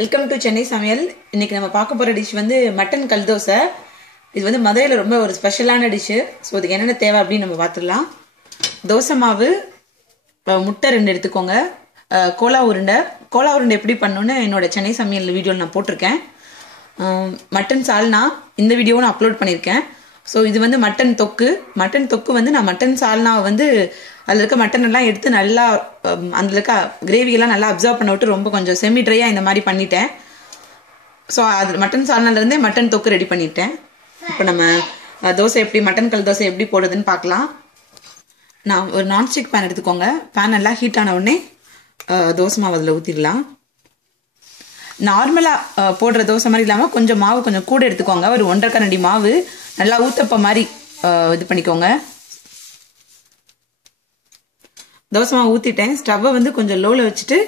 Welcome to Chennai சமையல். இன்னைக்கு நம்ம பார்க்க போகிற டிஷ் வந்து மட்டன் கல் தோசை. இது வந்து மதுரையில் ரொம்ப ஒரு ஸ்பெஷலான டிஷ்ஷு. ஸோ இதுக்கு என்னென்ன தேவை அப்படின்னு நம்ம பார்த்துடலாம். தோசை மாவு, முட்டை 2 எடுத்துக்கோங்க, கோலா உருண்டை எப்படி பண்ணணுன்னு என்னோட சென்னை சமையல் வீடியோவில் நான் போட்டிருக்கேன். மட்டன் சால்னா இந்த வீடியோவும் நான் அப்லோட் பண்ணியிருக்கேன். ஸோ இது வந்து மட்டன் தொக்கு வந்து நான் மட்டன் சால்னாவை வந்து அதில் இருக்க மட்டன் எல்லாம் எடுத்து நல்லா அதில் இருக்க கிரேவியெல்லாம் நல்லா அப்சர்வ் பண்ண விட்டு ரொம்ப கொஞ்சம் செமி ட்ரையாக இந்த மாதிரி பண்ணிட்டேன். ஸோ அது மட்டன் சால்னாலேருந்தே மட்டன் தொக்கு ரெடி பண்ணிட்டேன். இப்போ நம்ம தோசை மட்டன் கல் தோசை எப்படி போடுறதுன்னு பார்க்கலாம். நான் ஒரு நான்ஸ்டிக் பேன் எடுத்துக்கோங்க. பேன் நல்லா ஹீட் ஆன உடனே தோசை மாவு அதில் ஊற்றிடலாம். நார்மலாக போடுற தோசை மாதிரி இல்லாமல் கொஞ்சம் மாவு கொஞ்சம் கூட எடுத்துக்கோங்க. ஒரு 1.5 கரண்டி மாவு நல்லா ஊத்தப்ப மாதிரி இது பண்ணிக்கோங்க. தோசை மாவு ஊற்றிட்டேன். ஸ்டவ்வை வந்து கொஞ்சம் லோவில் வச்சுட்டு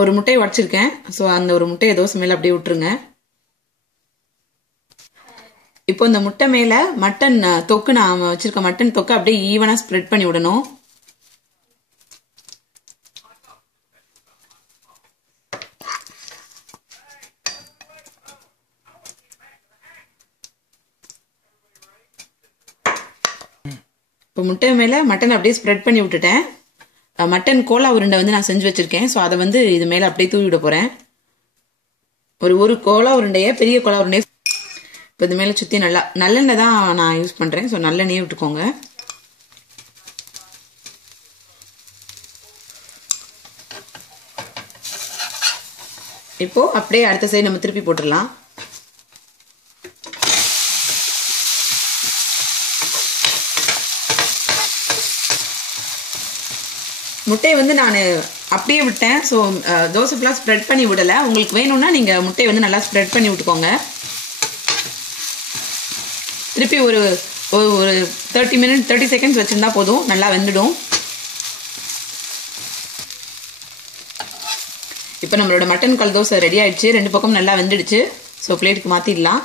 ஒரு முட்டையை உடச்சிருக்கேன். ஸோ அந்த ஒரு முட்டையை தோசை மேலே அப்படியே விட்டுருங்க. இப்போ இந்த முட்டை மேலே மட்டன் தொக்கு நான் வச்சுருக்க மட்டன் தொக்கு அப்படியே ஈவனாக ஸ்ப்ரெட் பண்ணி விடணும். இப்போ முட்டை மேலே மட்டன் அப்படியே ஸ்ப்ரெட் பண்ணி விட்டுட்டேன். மட்டன் கோலா உருண்டை வந்து நான் செஞ்சு வச்சுருக்கேன். ஸோ அதை வந்து இது மேலே அப்படியே தூவி விட போகிறேன். ஒரு கோலா உருண்டையை, பெரிய கோலா உருண்டையை இப்போ இது மேலே சுற்றி நல்லெண்ணெய் தான் நான் யூஸ் பண்ணுறேன். ஸோ நல்லெண்ணெயே விட்டுக்கோங்க. இப்போது அப்படியே அடுத்த சைடு நம்ம திருப்பி போட்டுடலாம். முட்டையை வந்து நான் அப்படியே விட்டேன். ஸோ தோசை ஃபுல்லாக ஸ்ப்ரெட் பண்ணி விடலை. உங்களுக்கு வேணும்னா நீங்கள் முட்டையை வந்து நல்லா ஸ்ப்ரெட் பண்ணி விட்டுக்கோங்க. திருப்பி ஒரு 30 செகண்ட்ஸ் வச்சுருந்தா போதும், நல்லா வெந்துடும். இப்போ நம்மளோட மட்டன் கல் தோசை ரெடி ஆகிடுச்சு. 2 பக்கம் நல்லா வெந்துடுச்சு. ஸோ பிளேட்டுக்கு மாற்றிடலாம்.